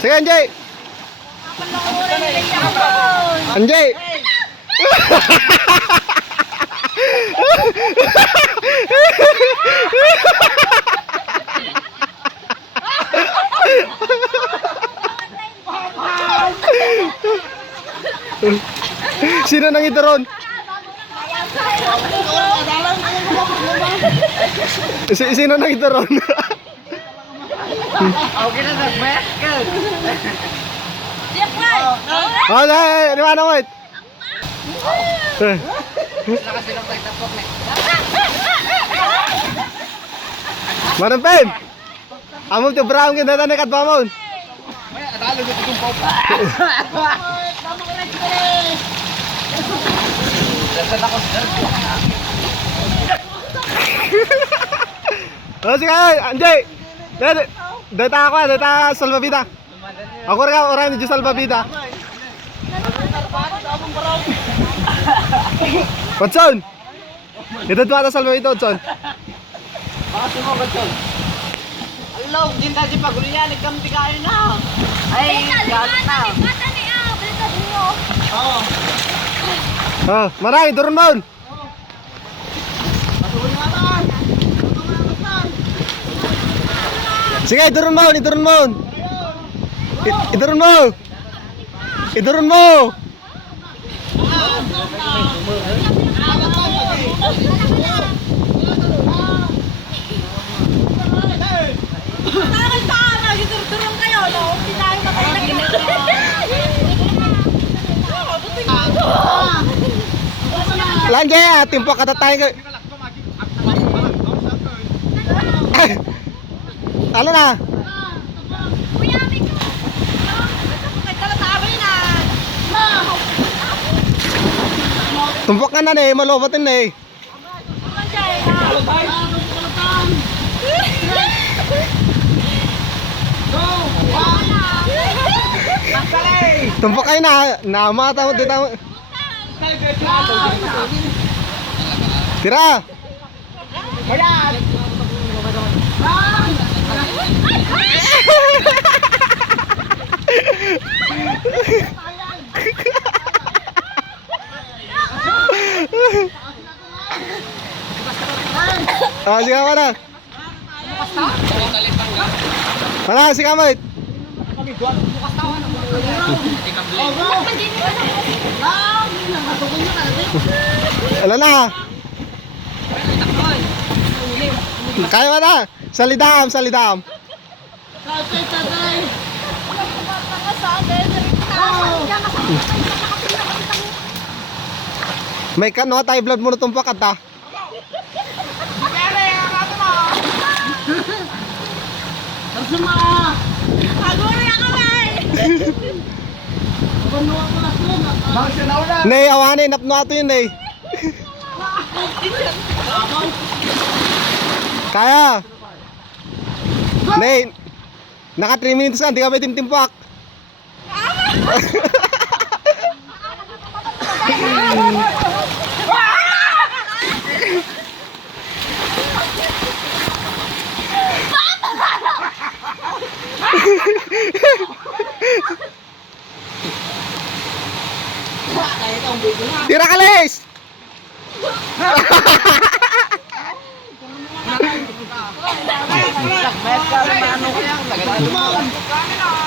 Sige, Anjay. Anjay. Sino nang ito ron? Sino nang ito ron? Okay na nag-bet. Oh, dai, di mana wait? Nakasilong tagtapok na. Manang pen. Amom to brown kita tane kat bamon. May adalo dito kung pop. Dapat ako sir. Oh, sige, Anjay. Data ako, data salvavida. Ako rin orang di salvavida. Watson. Ito tuwa ta salvavida, Watson. Bakit mo Watson? Hello, din tayo pagulo yan, nagkamti kayo na. Ay, galit na. Oo. Oh, maray, turun mon. Sige, turun mo, iturun mo. Iturun mo. Iturun mo. Turun kayo, no? Pinahin na kayo na Lanjay ah, timpo kata tayo. Ano na? Tumpok ka na eh, malobatin na eh. Tumpok kayo na, namata mo dito. Tira. Ah, sige mana? Mana si kamit? Ala na. Kaya mana? Salidam, salidam. May kan no tayo blood mo na tumpak ata. Nay, awane napno ato yun eh. Kaya. Nay, naka 3 minutes ka, hindi ka may timtimpak. Tira kalis! Bet ka rin ano kaya?